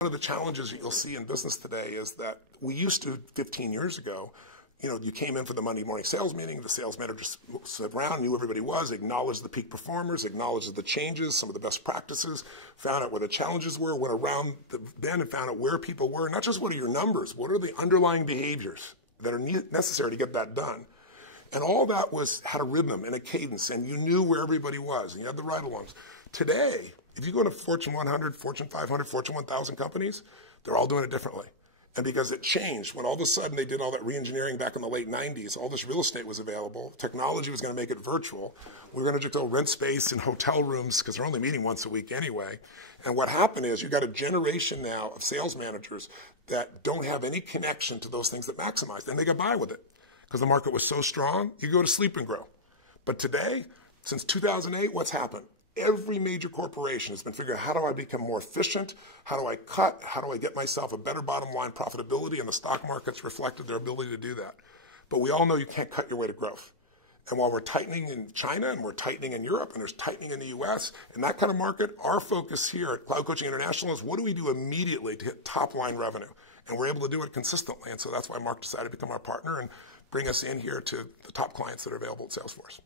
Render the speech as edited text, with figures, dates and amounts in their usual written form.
One of the challenges that you'll see in business today is that we used to, 15 years ago, you came in for the Monday morning sales meeting, the sales manager sat around, knew everybody was, acknowledged the peak performers, acknowledged the changes, some of the best practices, found out where the challenges were, went around the bend and found out where people were, not just what are your numbers, what are the underlying behaviors that are necessary to get that done. And all that had a rhythm and a cadence, and you knew where everybody was, and you had the ride-alongs. Today, if you go to Fortune 100, Fortune 500, Fortune 1000 companies, they're all doing it differently. And because it changed, when all of a sudden they did all that re-engineering back in the late 90s, all this real estate was available, technology was going to make it virtual, we were going to just go rent space in hotel rooms because they're only meeting once a week anyway. And what happened is you got a generation now of sales managers that don't have any connection to those things that maximize, and they got by with it. Because the market was so strong, you go to sleep and grow. But today, since 2008, what's happened? Every major corporation has been figuring out how do I become more efficient, how do I cut, how do I get myself a better bottom line profitability, and the stock market's reflected their ability to do that. But we all know you can't cut your way to growth. And while we're tightening in China and we're tightening in Europe and there's tightening in the US, in that kind of market, our focus here at Cloud Coaching International is what do we do immediately to hit top line revenue? And we're able to do it consistently. And so that's why Mark decided to become our partner and bring us in here to the top clients that are available at Salesforce.